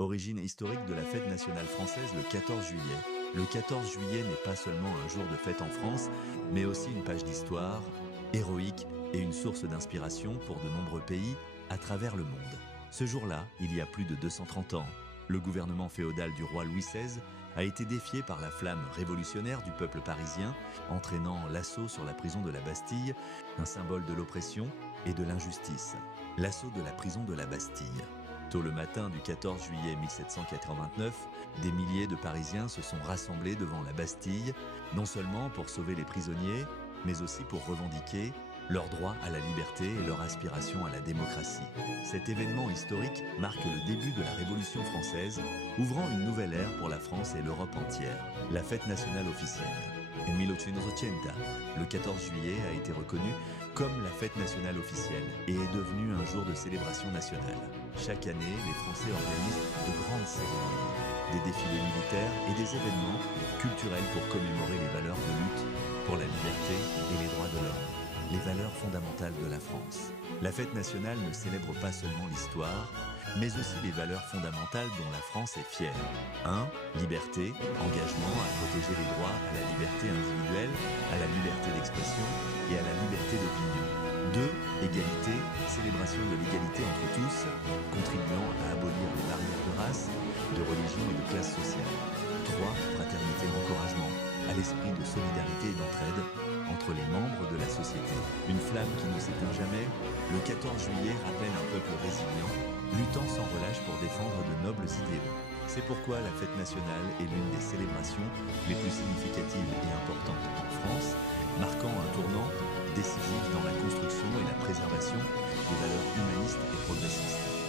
Origine historique de la fête nationale française le 14 juillet. Le 14 juillet n'est pas seulement un jour de fête en France, mais aussi une page d'histoire, héroïque et une source d'inspiration pour de nombreux pays à travers le monde. Ce jour-là, il y a plus de 230 ans, le gouvernement féodal du roi Louis XVI a été défié par la flamme révolutionnaire du peuple parisien, entraînant l'assaut sur la prison de la Bastille, un symbole de l'oppression et de l'injustice. L'assaut de la prison de la Bastille. Tôt le matin du 14 juillet 1789, des milliers de Parisiens se sont rassemblés devant la Bastille, non seulement pour sauver les prisonniers, mais aussi pour revendiquer leur droit à la liberté et leur aspiration à la démocratie. Cet événement historique marque le début de la Révolution française, ouvrant une nouvelle ère pour la France et l'Europe entière, la fête nationale officielle. En 1880, le 14 juillet a été reconnu comme la fête nationale officielle et est devenu un jour de célébration nationale. Chaque année, les Français organisent de grandes cérémonies, des défilés militaires et des événements culturels pour commémorer les valeurs de lutte pour la liberté et les droits de l'homme, les valeurs fondamentales de la France. La fête nationale ne célèbre pas seulement l'histoire, mais aussi les valeurs fondamentales dont la France est fière. 1. Liberté, engagement à protéger les droits à la liberté individuelle, à la liberté d'expression et à la liberté d'opinion. 2. Égalité, célébration de l'égalité entre tous, contribuant à abolir les barrières de race, de religion et de classe sociale. 3. Fraternité, encouragement, à l'esprit de solidarité et d'entraide entre les membres de la société. Une flamme qui ne s'éteint jamais, le 14 juillet rappelle un peuple résilient, luttant sans relâche pour défendre de nobles idéaux. C'est pourquoi la fête nationale est l'une des célébrations les plus significatives et importantes en France, marquant un tournant décisif dans la construction et la préservation des valeurs humanistes et progressistes.